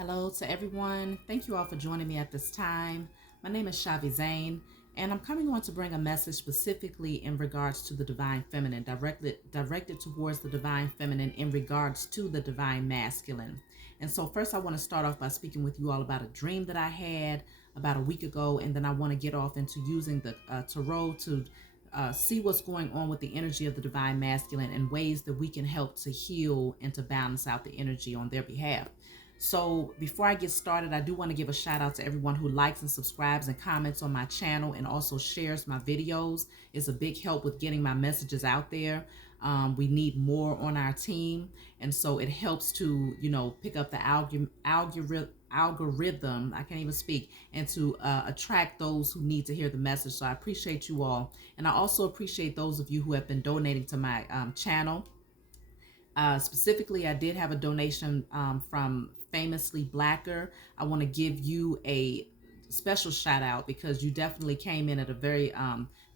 Hello to everyone. Thank you all for joining me at this time. My name is Shavi Zane, and I'm coming on to bring a message specifically in regards to the divine feminine, directed towards the divine feminine in regards to the divine masculine. And so, first, I want to start off by speaking with you all about a dream that I had about a week ago, and then I want to get off into using the tarot to see what's going on with the energy of the divine masculine and ways that we can help to heal and to balance out the energy on their behalf. So before I get started, I do want to give a shout out to everyone who likes and subscribes and comments on my channel and also shares my videos. It's a big help with getting my messages out there. We need more on our team. And so it helps to, pick up the algorithm, I can't even speak, and to attract those who need to hear the message. So I appreciate you all. And I also appreciate those of you who have been donating to my channel. Specifically, I did have a donation from Famously Blacker. I want to give you a special shout out because you definitely came in at a very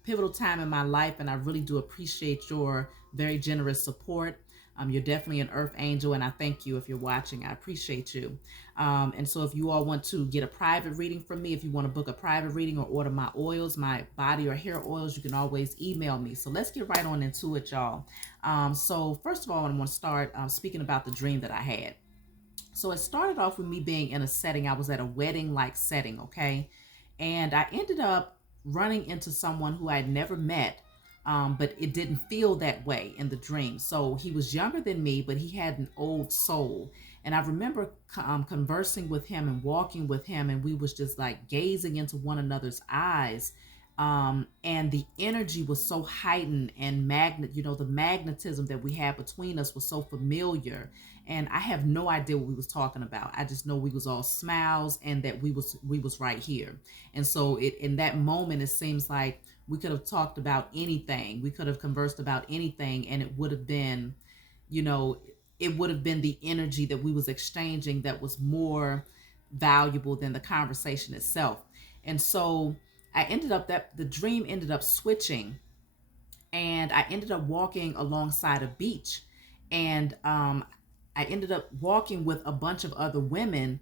pivotal time in my life, and I really do appreciate your very generous support. You're definitely an earth angel, and I thank you if you're watching. I appreciate you. And so if you all want to get a private reading from me, if you want to book a private reading or order my oils, my body or hair oils, you can always email me. So let's get right on into it, y'all. So first of all, I want to start speaking about the dream that I had. So it started off with me being in a setting. I was at a wedding-like setting, okay? And I ended up running into someone who I had never met, but it didn't feel that way in the dream. So he was younger than me, but he had an old soul. And I remember conversing with him and walking with him, and we was just like gazing into one another's eyes. And the energy was so heightened and the magnetism that we had between us was so familiar. And I have no idea what we was talking about. I just know we was all smiles and that we was right here. And so in that moment, it seems like we could have talked about anything. We could have conversed about anything, and it would have been, it would have been the energy that we was exchanging that was more valuable than the conversation itself. And so the dream ended up switching, and I ended up walking alongside a beach, and I ended up walking with a bunch of other women,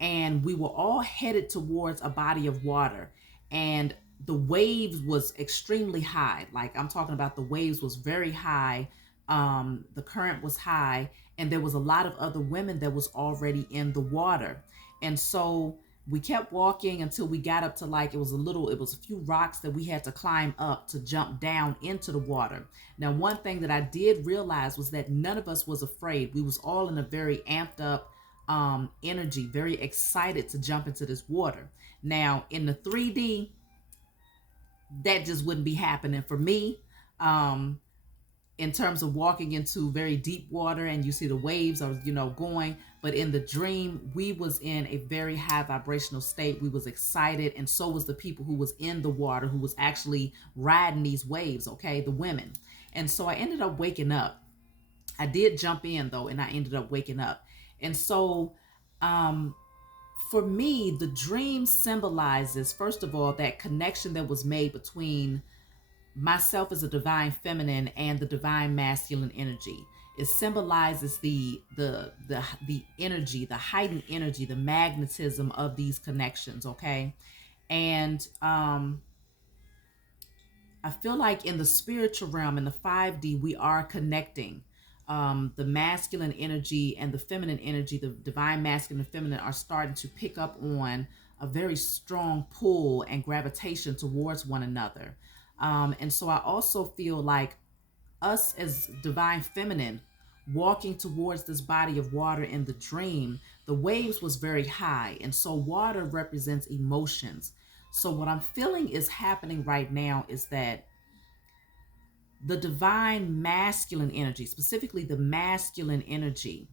and we were all headed towards a body of water, and the waves was extremely high. Like, I'm talking about the waves was very high. The current was high, and there was a lot of other women that was already in the water. And so we kept walking until we got up to, like, it was a few rocks that we had to climb up to jump down into the water. Now, one thing that I did realize was that none of us was afraid. We was all in a very amped up energy, very excited to jump into this water. Now, in the 3D, that just wouldn't be happening for me. In terms of walking into very deep water and you see the waves are, going. But in the dream, we was in a very high vibrational state. We was excited, and so was the people who was in the water, who was actually riding these waves, okay, the women. And so I ended up waking up. I did jump in, though, and I ended up waking up. And so for me, the dream symbolizes, first of all, that connection that was made between myself as a divine feminine and the divine masculine energy. It symbolizes the energy, the heightened energy, the magnetism of these connections, okay? And I feel like in the spiritual realm, in the 5D, we are connecting. The masculine energy and the feminine energy, the divine masculine and feminine, are starting to pick up on a very strong pull and gravitation towards one another. And so I also feel like us as divine feminine walking towards this body of water in the dream, the waves was very high. And so water represents emotions. So what I'm feeling is happening right now is that the divine masculine energy, specifically the masculine energy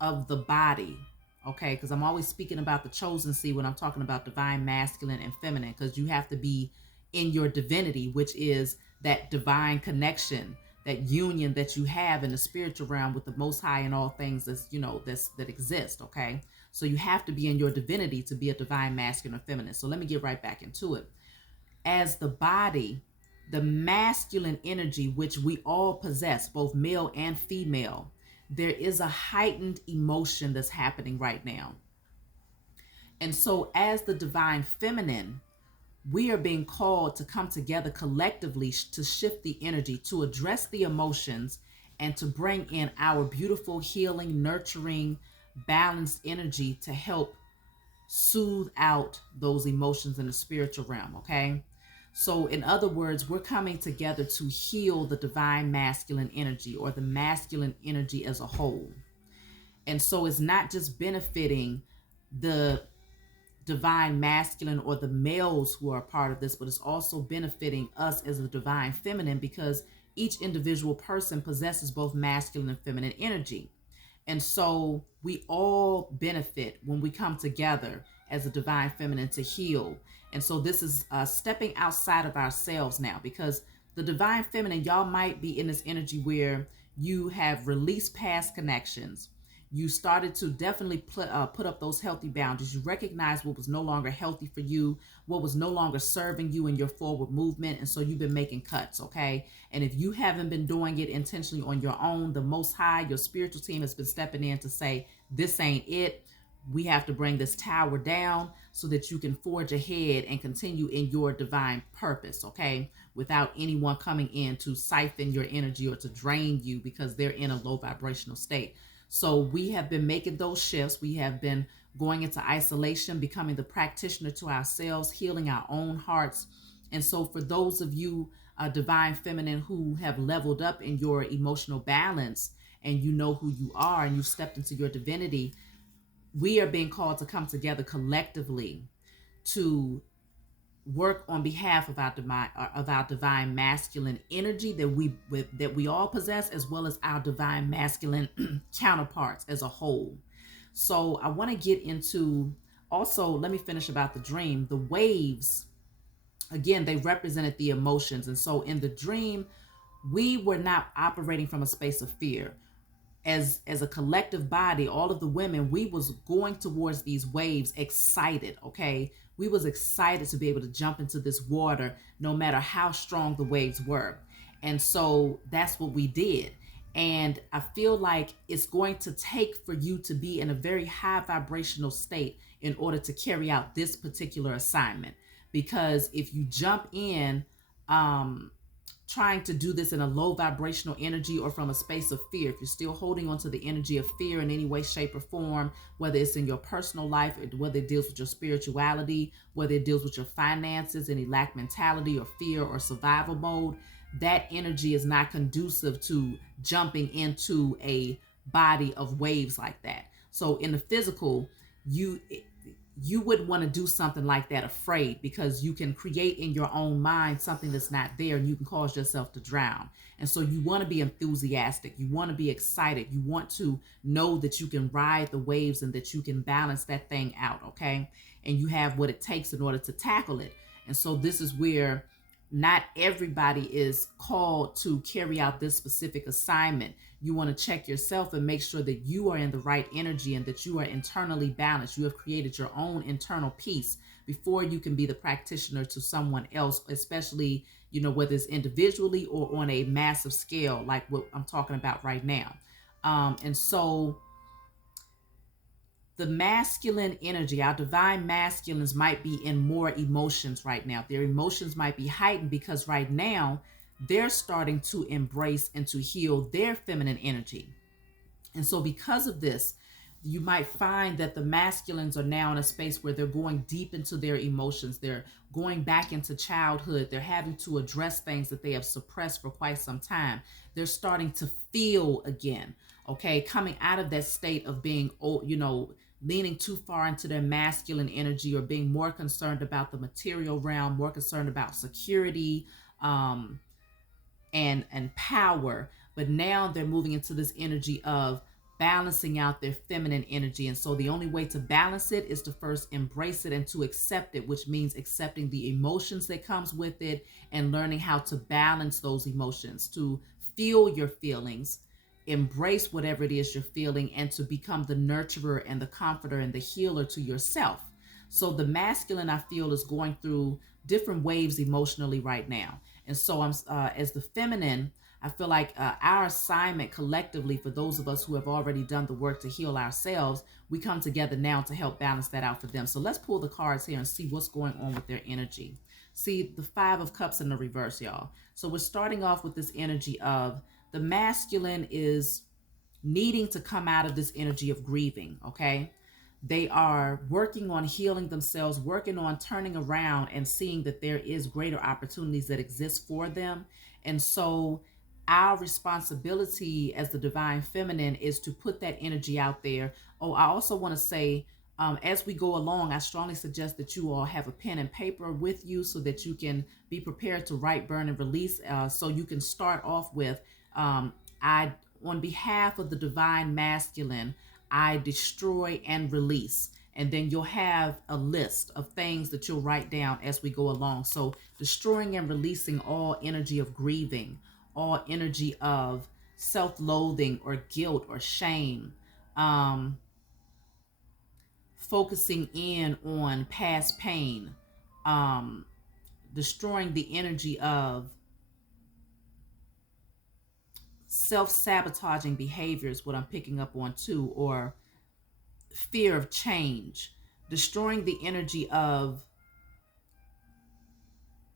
of the body, okay, because I'm always speaking about the chosen seed when I'm talking about divine masculine and feminine, because you have to be in your divinity, which is that divine connection, that union that you have in the spiritual realm with the Most High and all things that exist, okay? So you have to be in your divinity to be a divine masculine or feminine. So let me get right back into it. As the body, the masculine energy, which we all possess, both male and female, there is a heightened emotion that's happening right now. And so, as the divine feminine, we are being called to come together collectively to shift the energy, to address the emotions, and to bring in our beautiful, healing, nurturing, balanced energy to help soothe out those emotions in the spiritual realm, okay? So, in other words, we're coming together to heal the divine masculine energy or the masculine energy as a whole. And so, it's not just benefiting the divine masculine or the males who are a part of this, but it's also benefiting us as the divine feminine because each individual person possesses both masculine and feminine energy. And so we all benefit when we come together as a divine feminine to heal. And so this is stepping outside of ourselves now, because the divine feminine, y'all might be in this energy where you have released past connections. You started to definitely put up those healthy boundaries. You recognize what was no longer healthy for you, what was no longer serving you in your forward movement. And so you've been making cuts, okay? And if you haven't been doing it intentionally on your own, the Most High, your spiritual team has been stepping in to say, this ain't it. We have to bring this tower down so that you can forge ahead and continue in your divine purpose, okay? Without anyone coming in to siphon your energy or to drain you because they're in a low vibrational state. So we have been making those shifts. We have been going into isolation, becoming the practitioner to ourselves, healing our own hearts. And so for those of you, divine feminine, who have leveled up in your emotional balance and you know who you are and you've stepped into your divinity, we are being called to come together collectively to work on behalf of our divine masculine energy that we all possess, as well as our divine masculine counterparts as a whole. So I want to get into, also let me finish about the dream. The waves, again, they represented the emotions. And so in the dream, we were not operating from a space of fear. As a collective body, all of the women, we was going towards these waves excited, okay? We was excited to be able to jump into this water no matter how strong the waves were. And so that's what we did. And I feel like it's going to take for you to be in a very high vibrational state in order to carry out this particular assignment. Because if you jump in, trying to do this in a low vibrational energy or from a space of fear, if you're still holding on to the energy of fear in any way, shape, or form, whether it's in your personal life, or whether it deals with your spirituality, whether it deals with your finances, any lack mentality or fear or survival mode, that energy is not conducive to jumping into a body of waves like that. So in the physical, you wouldn't want to do something like that afraid, because you can create in your own mind something that's not there and you can cause yourself to drown. And so you want to be enthusiastic. You want to be excited. You want to know that you can ride the waves and that you can balance that thing out, okay? And you have what it takes in order to tackle it. And so this is where not everybody is called to carry out this specific assignment. You want to check yourself and make sure that you are in the right energy and that you are internally balanced. You have created your own internal peace before you can be the practitioner to someone else, especially, whether it's individually or on a massive scale, like what I'm talking about right now. And so the masculine energy, our divine masculines, might be in more emotions right now. Their emotions might be heightened because right now they're starting to embrace and to heal their feminine energy. And so because of this, you might find that the masculines are now in a space where they're going deep into their emotions. They're going back into childhood. They're having to address things that they have suppressed for quite some time. They're starting to feel again, okay? Coming out of that state of being, leaning too far into their masculine energy, or being more concerned about the material realm, more concerned about security, and power. But now they're moving into this energy of balancing out their feminine energy. And so the only way to balance it is to first embrace it and to accept it, which means accepting the emotions that comes with it and learning how to balance those emotions, to feel your feelings, embrace whatever it is you're feeling, and to become the nurturer and the comforter and the healer to yourself. So the masculine, I feel, is going through different waves emotionally right now. And so I'm as the feminine, I feel like our assignment collectively, for those of us who have already done the work to heal ourselves, we come together now to help balance that out for them. So let's pull the cards here and see what's going on with their energy. See the Five of Cups in the reverse, y'all. So we're starting off with this energy of the masculine is needing to come out of this energy of grieving, okay? They are working on healing themselves, working on turning around and seeing that there is greater opportunities that exist for them. And so our responsibility as the divine feminine is to put that energy out there. Oh, I also want to say, as we go along, I strongly suggest that you all have a pen and paper with you so that you can be prepared to write, burn, and release. So you can start off with, I, on behalf of the divine masculine, I destroy and release. And then you'll have a list of things that you'll write down as we go along. So destroying and releasing all energy of grieving, all energy of self-loathing or guilt or shame, focusing in on past pain, um, destroying the energy of self-sabotaging behaviors, what I'm picking up on too, or fear of change, destroying the energy of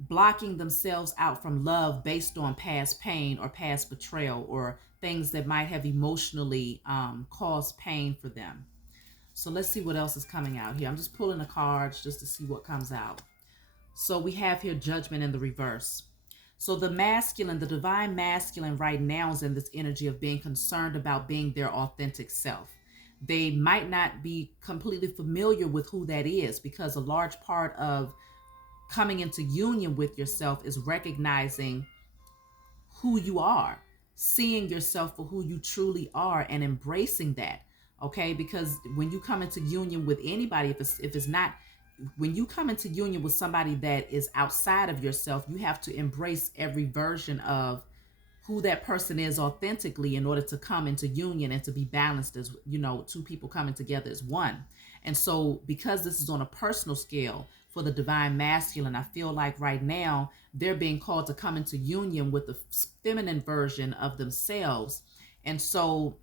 blocking themselves out from love based on past pain or past betrayal or things that might have emotionally caused pain for them. So let's see what else is coming out here. I'm just pulling the cards just to see what comes out. So we have here Judgment in the reverse. So the masculine, the divine masculine right now is in this energy of being concerned about being their authentic self. They might not be completely familiar with who that is, because a large part of coming into union with yourself is recognizing who you are, seeing yourself for who you truly are and embracing that. Okay, because when you come into union with anybody, if it's not, when you come into union with somebody that is outside of yourself, you have to embrace every version of who that person is authentically in order to come into union and to be balanced as, you know, two people coming together as one. And so because this is on a personal scale for the divine masculine, I feel like right now they're being called to come into union with the feminine version of themselves. And so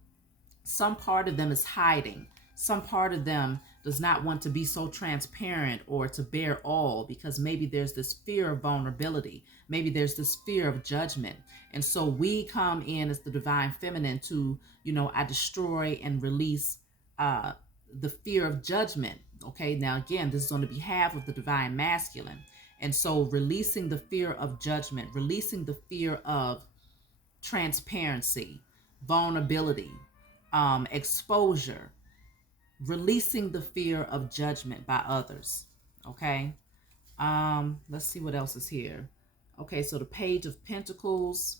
some part of them is hiding. Some part of them does not want to be so transparent or to bear all, because maybe there's this fear of vulnerability. Maybe there's this fear of judgment. And so we come in as the divine feminine to, you know, I destroy and release the fear of judgment. Okay, now again, this is on the behalf of the divine masculine. And so releasing the fear of judgment, releasing the fear of transparency, vulnerability, exposure, releasing the fear of judgment by others. Okay. Let's see what else is here. Okay, so the Page of Pentacles.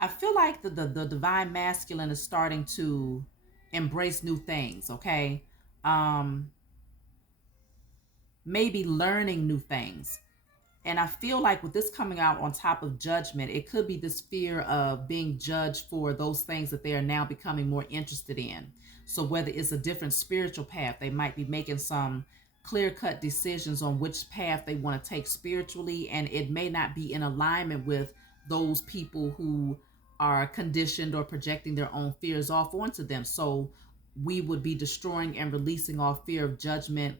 I feel like the divine masculine is starting to embrace new things. Okay. Um, maybe learning new things. And I feel like with this coming out on top of judgment, it could be this fear of being judged for those things that they are now becoming more interested in. So whether it's a different spiritual path, they might be making some clear-cut decisions on which path they want to take spiritually, and it may not be in alignment with those people who are conditioned or projecting their own fears off onto them. So we would be destroying and releasing all fear of judgment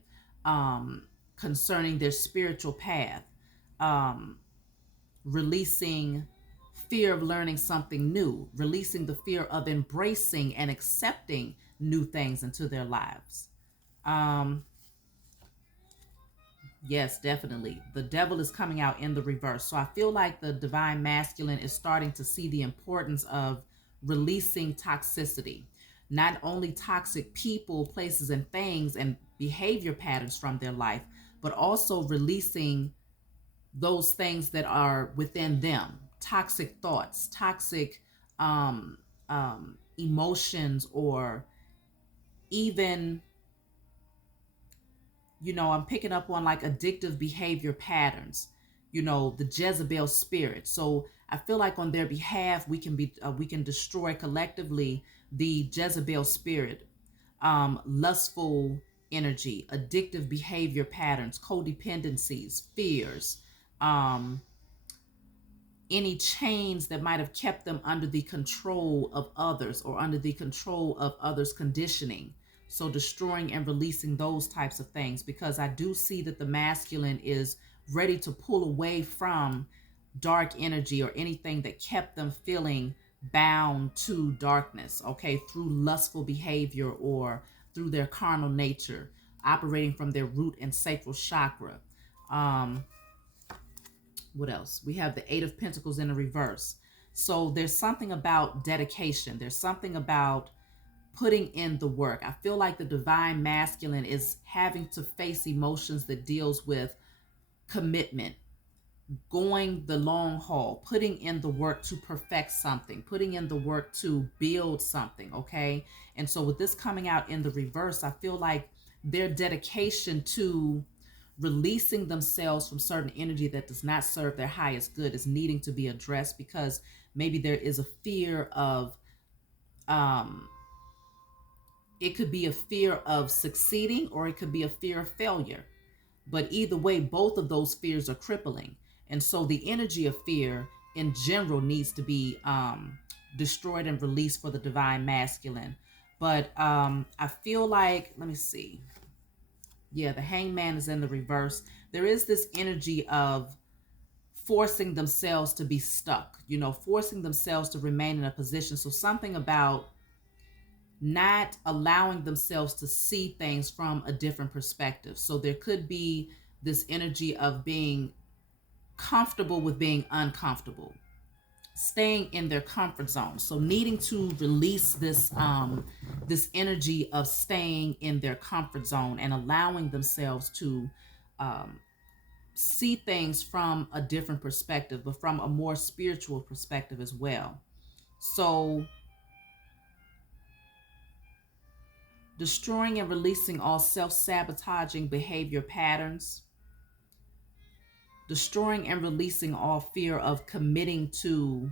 concerning their spiritual path, releasing fear of learning something new, releasing the fear of embracing and accepting new things into their lives. Yes, definitely. The Devil is coming out in the reverse. So I feel like the divine masculine is starting to see the importance of releasing toxicity. Not only toxic people, places, and things and behavior patterns from their life, but also releasing those things that are within them, toxic thoughts, toxic emotions, or even, you know, I'm picking up on like addictive behavior patterns, you know, the Jezebel spirit. So I feel like on their behalf, we can destroy collectively the Jezebel spirit, lustful energy, addictive behavior patterns, codependencies, fears, um, any chains that might have kept them under the control of others or under the control of others' conditioning. So destroying and releasing those types of things, because I do see that the masculine is ready to pull away from dark energy or anything that kept them feeling bound to darkness, okay, through lustful behavior or through their carnal nature, operating from their root and sacral chakra. Um, what else? We have the Eight of Pentacles in the reverse. So there's something about dedication. There's something about putting in the work. I feel like the divine masculine is having to face emotions that deals with commitment, going the long haul, putting in the work to perfect something, putting in the work to build something, okay? And so with this coming out in the reverse, I feel like their dedication to releasing themselves from certain energy that does not serve their highest good is needing to be addressed, because maybe there is a fear of it could be a fear of succeeding, or it could be a fear of failure. But either way, both of those fears are crippling. And so the energy of fear in general needs to be destroyed and released for the divine masculine. But I feel like, let me see. Yeah, the hangman is in the reverse. There is this energy of forcing themselves to be stuck, forcing themselves to remain in a position. So something about not allowing themselves to see things from a different perspective. So there could be this energy of being comfortable with being uncomfortable, staying in their comfort zone. So needing to release this energy of staying in their comfort zone and allowing themselves to see things from a different perspective, but from a more spiritual perspective as well. So destroying and releasing all self-sabotaging behavior patterns, destroying and releasing all fear of committing to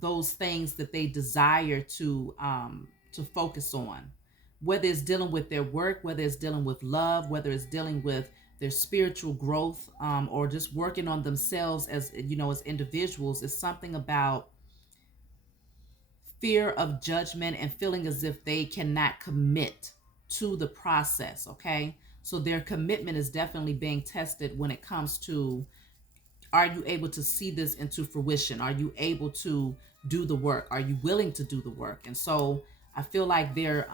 those things that they desire to focus on, whether it's dealing with their work, whether it's dealing with love, whether it's dealing with their spiritual growth, or just working on themselves as as individuals. Is something about fear of judgment and feeling as if they cannot commit to the process. Okay, so their commitment is definitely being tested when it comes to, are you able to see this into fruition? Are you able to do the work? Are you willing to do the work? And so I feel like they're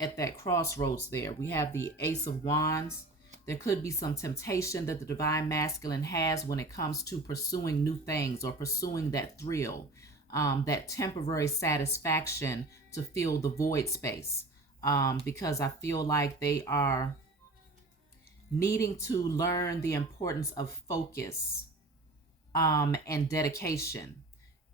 at that crossroads there. We have the Ace of Wands. There could be some temptation that the divine masculine has when it comes to pursuing new things or pursuing that thrill, that temporary satisfaction to fill the void space. Because I feel like they are needing to learn the importance of focus and dedication.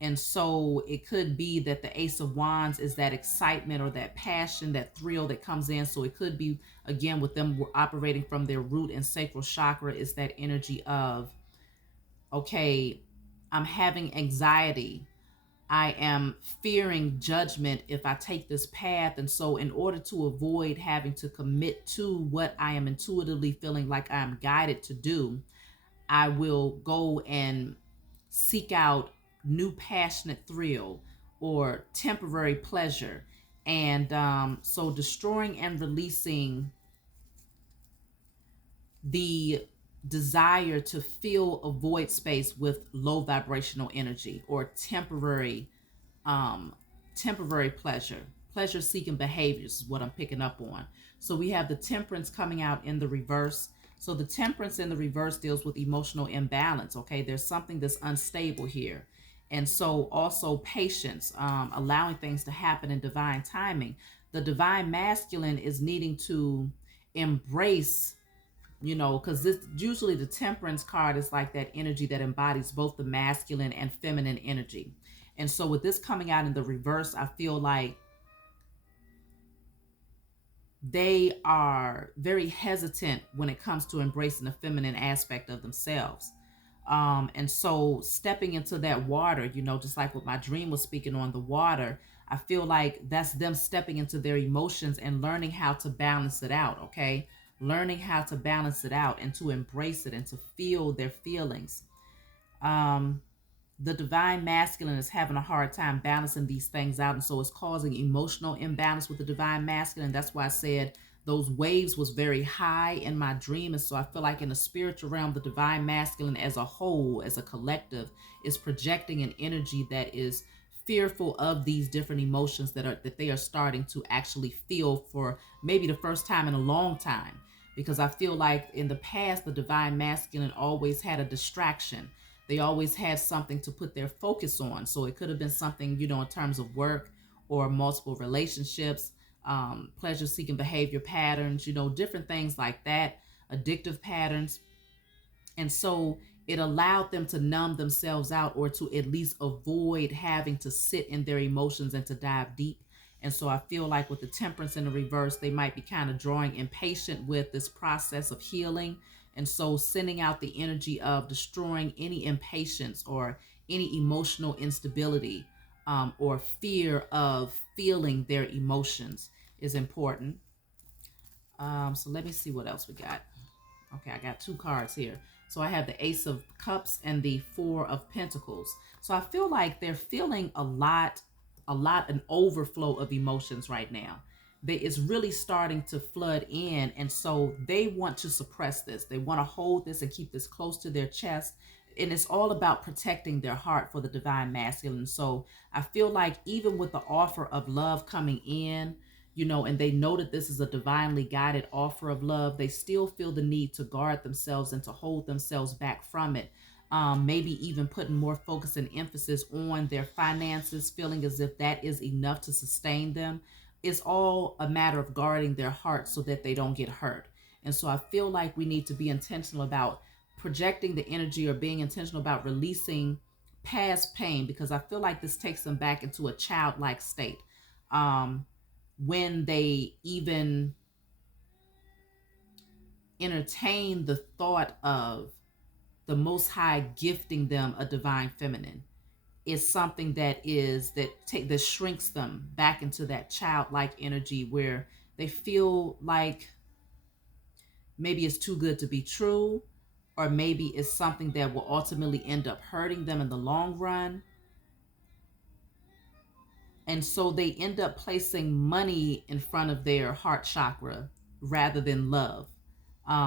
And so it could be that the Ace of Wands is that excitement or that passion, that thrill that comes in. So it could be, again, with them operating from their root and sacral chakra, is that energy of, okay, I'm having anxiety. I am fearing judgment if I take this path. And so in order to avoid having to commit to what I am intuitively feeling like I am guided to do, I will go and seek out new passionate thrill or temporary pleasure. And so destroying and releasing the desire to fill a void space with low vibrational energy or um, temporary pleasure seeking behaviors is what I'm picking up on. So we have the Temperance coming out in the reverse. So the Temperance in the reverse deals with emotional imbalance. Okay, there's something that's unstable here. And so also patience, allowing things to happen in divine timing. The divine masculine is needing to embrace, because this usually the Temperance card is like that energy that embodies both the masculine and feminine energy. And so with this coming out in the reverse, I feel like they are very hesitant when it comes to embracing the feminine aspect of themselves. And so stepping into that water, just like what my dream was speaking on, the water, I feel like that's them stepping into their emotions and learning how to balance it out, okay? Learning how to balance it out and to embrace it and to feel their feelings. Um, the divine masculine is having a hard time balancing these things out, and so it's causing emotional imbalance with the divine masculine. That's why I said those waves was very high in my dream. And so I feel like in the spiritual realm, the divine masculine as a whole, as a collective, is projecting an energy that is fearful of these different emotions that they are starting to actually feel for maybe the first time in a long time. Because I feel like in the past, the divine masculine always had a distraction. They always had something to put their focus on. So it could have been something, in terms of work or multiple relationships, pleasure seeking behavior patterns, different things like that, addictive patterns. And so it allowed them to numb themselves out, or to at least avoid having to sit in their emotions and to dive deep. And so I feel like with the temperance in the reverse, they might be kind of drawing impatient with this process of healing. And so sending out the energy of destroying any impatience or any emotional instability, or fear of feeling their emotions is important. So let me see what else we got. Okay, I got two cards here. So I have the Ace of Cups and the Four of Pentacles. So I feel like they're feeling an overflow of emotions right now. It's really starting to flood in. And so they want to suppress this. They want to hold this and keep this close to their chest. And it's all about protecting their heart for the divine masculine. So I feel like even with the offer of love coming in, and they know that this is a divinely guided offer of love, they still feel the need to guard themselves and to hold themselves back from it. Maybe even putting more focus and emphasis on their finances, feeling as if that is enough to sustain them. It's all a matter of guarding their heart so that they don't get hurt. And so I feel like we need to be intentional about projecting the energy, or being intentional about releasing past pain, because I feel like this takes them back into a childlike state. When they even entertain the thought of the Most High gifting them a divine feminine, is something that shrinks them back into that childlike energy, where they feel like maybe it's too good to be true, or maybe it's something that will ultimately end up hurting them in the long run. And so they end up placing money in front of their heart chakra rather than love.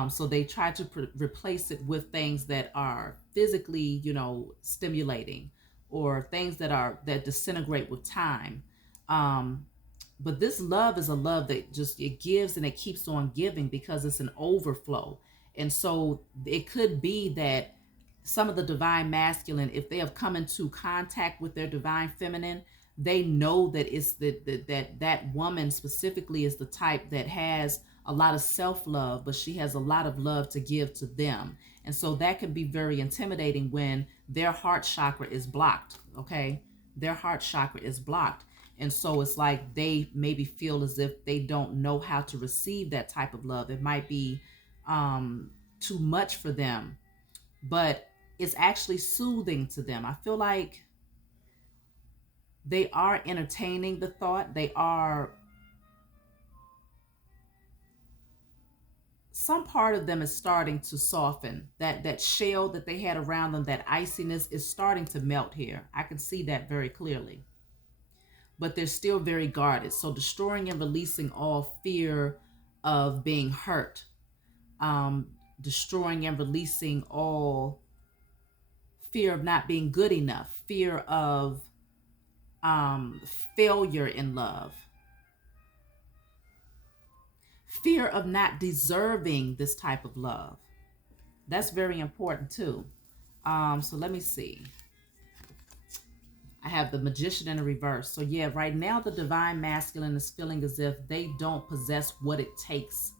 So they try to replace it with things that are physically, stimulating, or things that disintegrate with time. Um, but this love is a love that just, it gives and it keeps on giving, because it's an overflow. And so it could be that some of the divine masculine, if they have come into contact with their divine feminine, they know that it's that woman specifically is the type that has a lot of self-love, but she has a lot of love to give to them. And so that can be very intimidating when their heart chakra is blocked. Okay, their heart chakra is blocked. And so it's like they maybe feel as if they don't know how to receive that type of love. It might be too much for them, but it's actually soothing to them. I feel like they are entertaining the thought. Some part of them is starting to soften. That shell that they had around them, that iciness, is starting to melt here. I can see that very clearly. But they're still very guarded. So destroying and releasing all fear of being hurt. Destroying and releasing all fear of not being good enough. Fear of failure in love. Fear of not deserving this type of love. That's very important too. So let me see. I have the Magician in the reverse. So yeah, right now the divine masculine is feeling as if they don't possess what it takes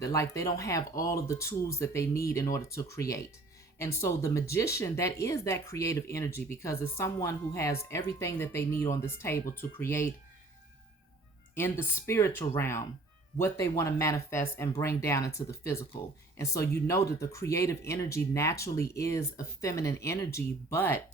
like they don't have all of the tools that they need in order to create. And so the Magician, that is that creative energy, because it's someone who has everything that they need on this table to create in the spiritual realm what they want to manifest and bring down into the physical. And so you know that the creative energy naturally is a feminine energy, but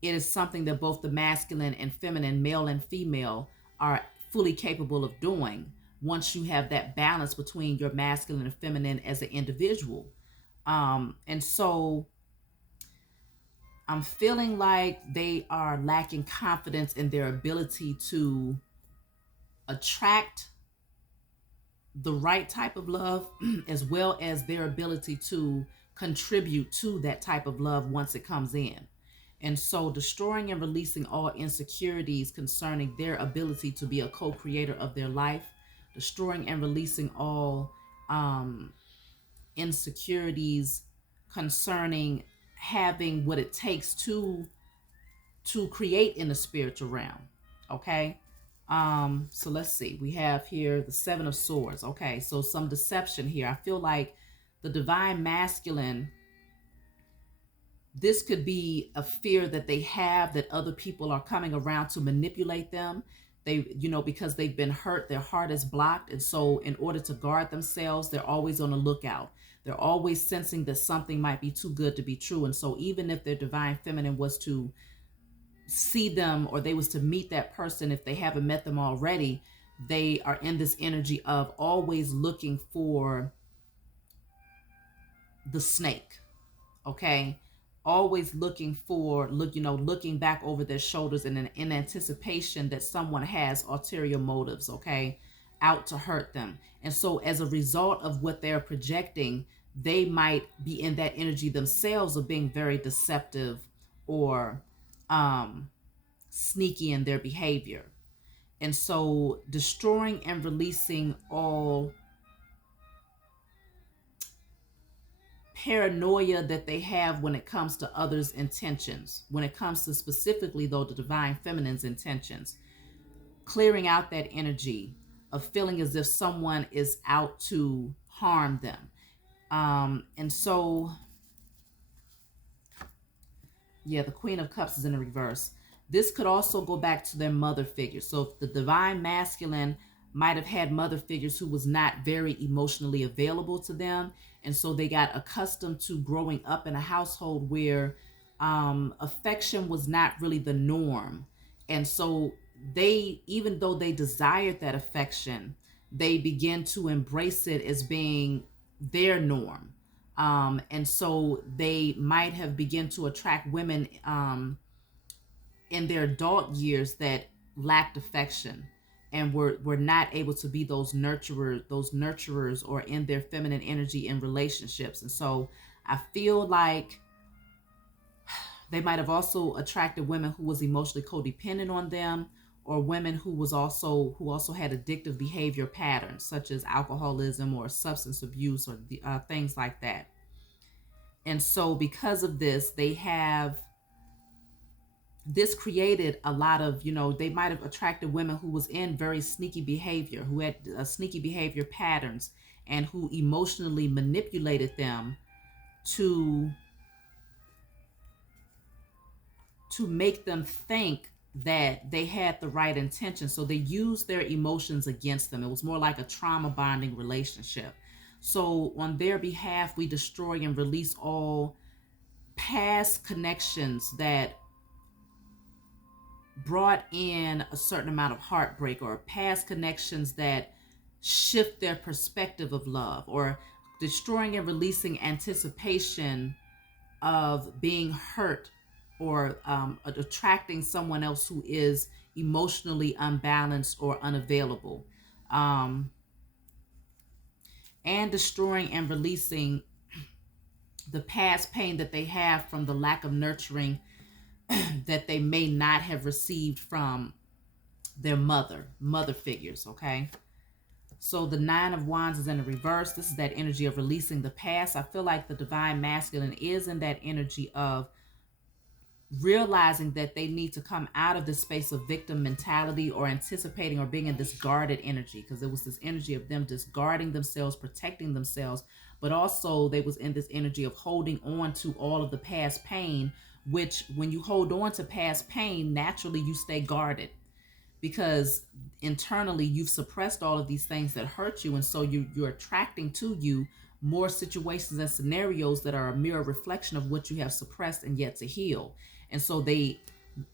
it is something that both the masculine and feminine, male and female, are fully capable of doing once you have that balance between your masculine and feminine as an individual. And so I'm feeling like they are lacking confidence in their ability to attract the right type of love, as well as their ability to contribute to that type of love once it comes in. And so, destroying and releasing all insecurities concerning their ability to be a co creator of their life, destroying and releasing all insecurities concerning having what it takes to create in the spiritual realm. Okay. So let's see. We have here the Seven of Swords. Okay, so some deception here. I feel like the divine masculine, this could be a fear that they have that other people are coming around to manipulate them. They, because they've been hurt, their heart is blocked. And so in order to guard themselves, they're always on the lookout. They're always sensing that something might be too good to be true. And so even if their divine feminine was to see them, or they was to meet that person, if they haven't met them already, they are in this energy of always looking for the snake. Okay, always looking for looking back over their shoulders in anticipation that someone has ulterior motives, okay, out to hurt them. And so as a result of what they're projecting, they might be in that energy themselves of being very deceptive or sneaky in their behavior. And so destroying and releasing all paranoia that they have when it comes to others' intentions, when it comes to specifically, though, the divine feminine's intentions, clearing out that energy of feeling as if someone is out to harm them. And so, yeah, the Queen of Cups is in the reverse. This could also go back to their mother figure. So if the divine masculine might have had mother figures who was not very emotionally available to them, and so they got accustomed to growing up in a household where affection was not really the norm. And so they, even though they desired that affection, they began to embrace it as being their norm. And so they might have begun to attract women in their adult years that lacked affection and were not able to be those nurturers or in their feminine energy in relationships. And so I feel like they might have also attracted women who was emotionally codependent on them, or women who also had addictive behavior patterns such as alcoholism or substance abuse or things like that. And so because of this, this created a lot of, they might have attracted women who was in very sneaky behavior, who had sneaky behavior patterns, and who emotionally manipulated them to make them think that they had the right intention. So they used their emotions against them. It was more like a trauma bonding relationship. So on their behalf, we destroy and release all past connections that brought in a certain amount of heartbreak, or past connections that shift their perspective of love, or destroying and releasing anticipation of being hurt, or attracting someone else who is emotionally unbalanced or unavailable, and destroying and releasing the past pain that they have from the lack of nurturing that they may not have received from their mother figures. Okay, so the Nine of Wands is in the reverse. This is that energy of releasing the past. I feel like the divine masculine is in that energy of realizing that they need to come out of this space of victim mentality, or anticipating, or being in this guarded energy, because it was this energy of them just guarding themselves, protecting themselves, but also they was in this energy of holding on to all of the past pain, which when you hold on to past pain, naturally you stay guarded, because internally you've suppressed all of these things that hurt you. And so you're attracting to you more situations and scenarios that are a mirror reflection of what you have suppressed and yet to heal. And so they,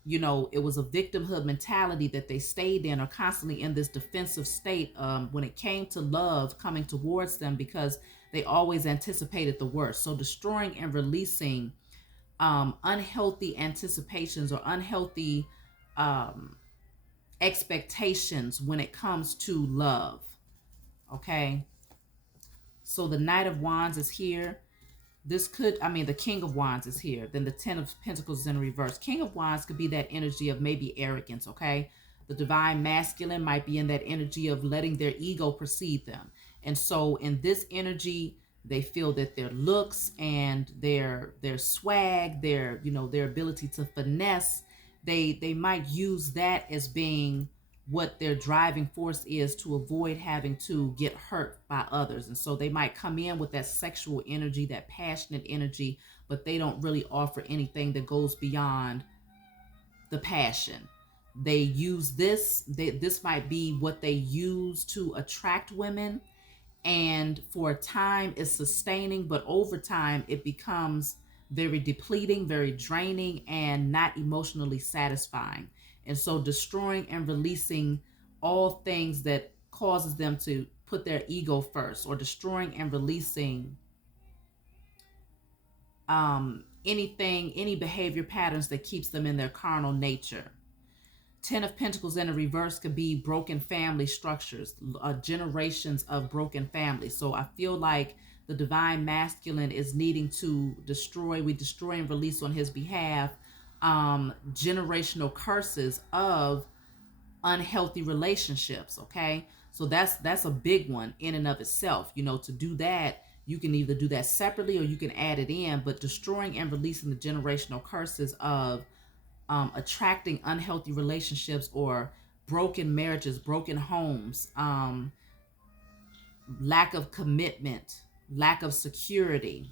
it was a victimhood mentality that they stayed in, or constantly in this defensive state when it came to love coming towards them, because they always anticipated the worst. So destroying and releasing unhealthy anticipations or unhealthy um, expectations when it comes to love. Okay. So the Knight of Wands is here. This could, I mean, the King of Wands is here. Then the Ten of Pentacles is in reverse. King of Wands could be that energy of maybe arrogance, okay? The Divine Masculine might be in that energy of letting their ego precede them. And so in this energy, they feel that their looks and their swag, their, you know, their ability to finesse, they might use that as being what their driving force is to avoid having to get hurt by others. And so they might come in with that sexual energy, that passionate energy, but they don't really offer anything that goes beyond the passion. They use this, this might be what they use to attract women, and for a time it's sustaining, but over time it becomes very depleting, very draining, and not emotionally satisfying. And so destroying and releasing all things that causes them to put their ego first, or destroying and releasing anything, any behavior patterns that keeps them in their carnal nature. Ten of Pentacles in the reverse could be broken family structures, generations of broken families. So I feel like the Divine Masculine is needing to destroy, we destroy and release on his behalf, generational curses of unhealthy relationships. Okay. So that's a big one in and of itself. You know, to do that, you can either do that separately or you can add it in, but destroying and releasing the generational curses of attracting unhealthy relationships or broken marriages, broken homes, lack of commitment, lack of security.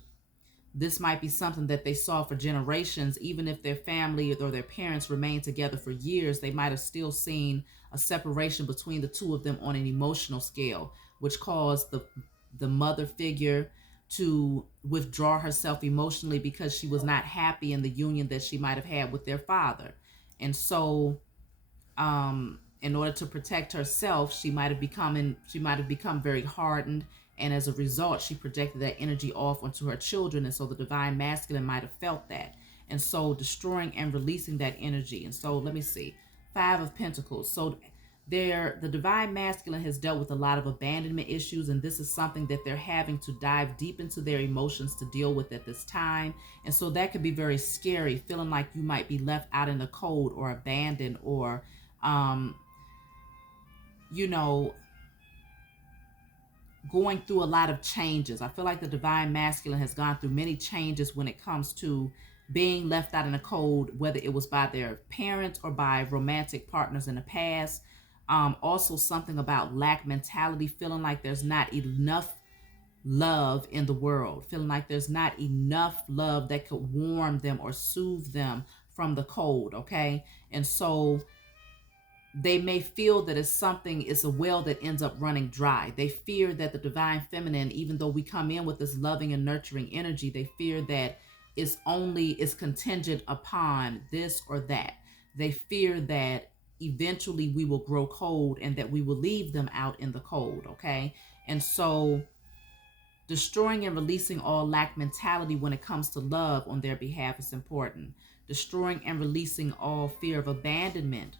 This might be something that they saw for generations. Even if their family or their parents remained together for years, they might have still seen a separation between the two of them on an emotional scale, which caused the mother figure to withdraw herself emotionally because she was not happy in the union that she might have had with their father. And so in order to protect herself, she might have become very hardened, and as a result she projected that energy off onto her children. And so the Divine Masculine might have felt that, and so destroying and releasing that energy. And so let me see, Five of Pentacles. So the Divine Masculine has dealt with a lot of abandonment issues, and this is something that they're having to dive deep into their emotions to deal with at this time. And so that could be very scary, feeling like you might be left out in the cold or abandoned, or you know, going through a lot of changes. I feel like the Divine Masculine has gone through many changes when it comes to being left out in the cold, whether it was by their parents or by romantic partners in the past. Also something about lack mentality, feeling like there's not enough love in the world, feeling like there's not enough love that could warm them or soothe them from the cold. Okay. And so they may feel that it's a well that ends up running dry. They fear that the Divine Feminine, even though we come in with this loving and nurturing energy, they fear that it's contingent upon this or that. They fear that eventually we will grow cold and that we will leave them out in the cold. Okay. And so destroying and releasing all lack mentality when it comes to love on their behalf is important. Destroying and releasing all fear of abandonment,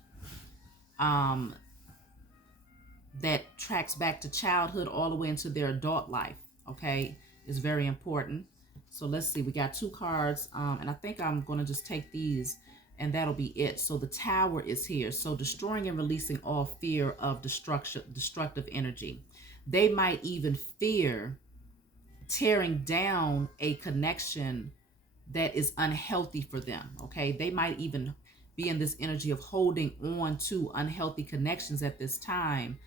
that tracks back to childhood all the way into their adult life, okay, is very important. So let's see, we got two cards, and I think I'm going to just take these and that'll be it. So the Tower is here. So destroying and releasing all fear of destructive energy. They might even fear tearing down a connection that is unhealthy for them, okay? They might even be in this energy of holding on to unhealthy connections at this time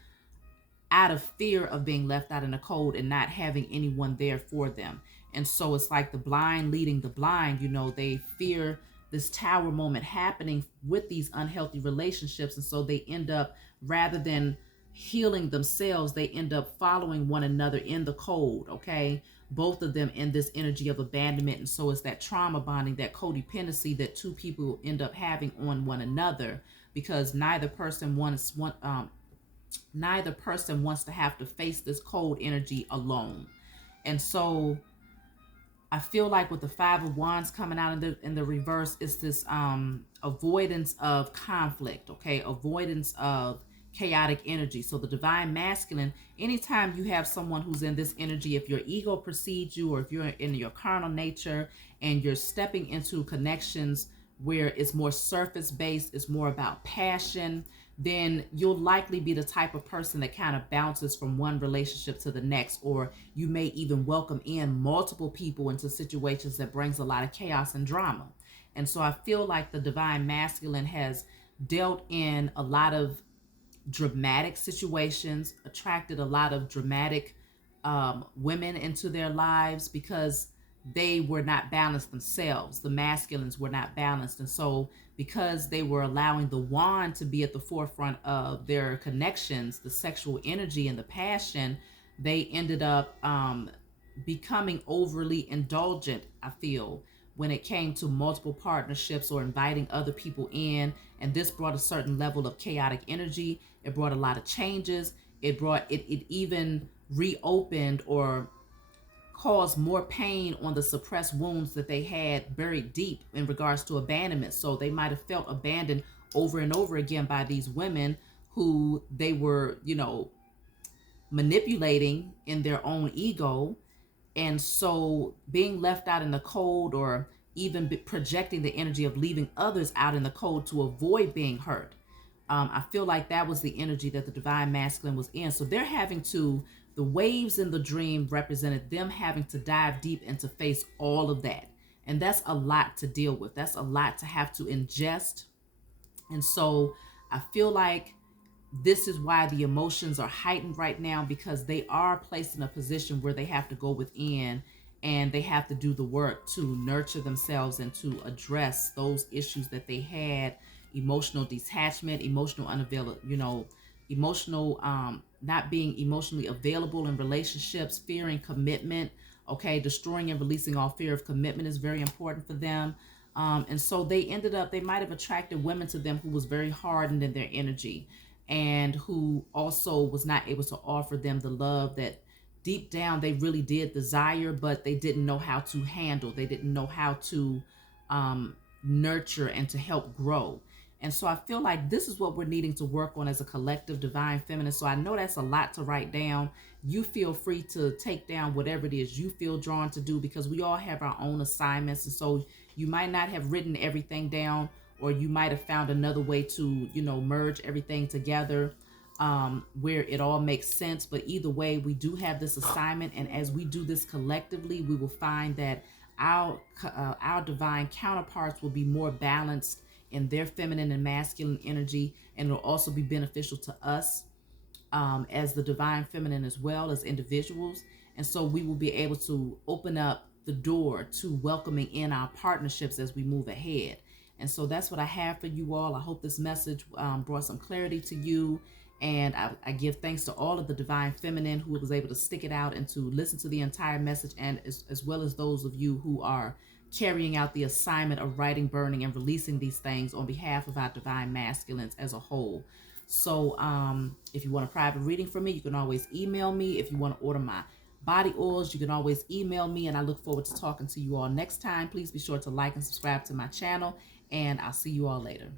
out of fear of being left out in the cold and not having anyone there for them. And so it's like the blind leading the blind. You know, they fear this Tower moment happening with these unhealthy relationships. And so they end up, rather than healing themselves, they end up following one another in the cold, okay? Both of them in this energy of abandonment. And so it's that trauma bonding, that codependency that two people end up having on one another, because neither person wants to have to face this cold energy alone. And so I feel like with the Five of Wands coming out in the reverse, it's this avoidance of conflict, okay? Avoidance of chaotic energy. So the divine masculine, anytime you have someone who's in this energy, if your ego precedes you, or if you're in your carnal nature and you're stepping into connections where it's more surface based, it's more about passion, then you'll likely be the type of person that kind of bounces from one relationship to the next, or you may even welcome in multiple people into situations that brings a lot of chaos and drama. And so I feel like the divine masculine has dealt in a lot of dramatic situations, attracted a lot of dramatic women into their lives because they were not balanced themselves. The masculines were not balanced. And so, because they were allowing the wand to be at the forefront of their connections, the sexual energy and the passion, they ended up becoming overly indulgent, I feel, when it came to multiple partnerships or inviting other people in. And this brought a certain level of chaotic energy. It brought a lot of changes. It even reopened or caused more pain on the suppressed wounds that they had buried deep in regards to abandonment. So they might have felt abandoned over and over again by these women who they were, manipulating in their own ego. And so being left out in the cold, or even projecting the energy of leaving others out in the cold to avoid being hurt. I feel like that was the energy that the divine masculine was in. So they're having to, the waves in the dream represented them having to dive deep and to face all of that. And that's a lot to deal with. That's a lot to have to ingest. And so I feel like this is why the emotions are heightened right now, because they are placed in a position where they have to go within and they have to do the work to nurture themselves and to address those issues that they had: emotional detachment, emotional unavailable, emotional not being emotionally available in relationships, fearing commitment. Okay, destroying and releasing all fear of commitment is very important for them. And so they might have attracted women to them who was very hardened in their energy, and who also was not able to offer them the love that deep down they really did desire, but they didn't know how to handle. They didn't know how to nurture and to help grow. And so I feel like this is what we're needing to work on as a collective, divine feminine. So I know that's a lot to write down. You feel free to take down whatever it is you feel drawn to do, because we all have our own assignments. And so you might not have written everything down, or you might have found another way to, merge everything together where it all makes sense. But either way, we do have this assignment. And as we do this collectively, we will find that our divine counterparts will be more balanced in their feminine and masculine energy, and it'll also be beneficial to us as the divine feminine as well as individuals. And so we will be able to open up the door to welcoming in our partnerships as we move ahead. And so that's what I have for you all. I hope this message brought some clarity to you. And I give thanks to all of the divine feminine who was able to stick it out and to listen to the entire message, and as well as those of you who are carrying out the assignment of writing, burning, and releasing these things on behalf of our divine masculines as a whole. So if you want a private reading from me, you can always email me. If you want to order my body oils, you can always email me. And I look forward to talking to you all next time. Please be sure to like and subscribe to my channel, and I'll see you all later.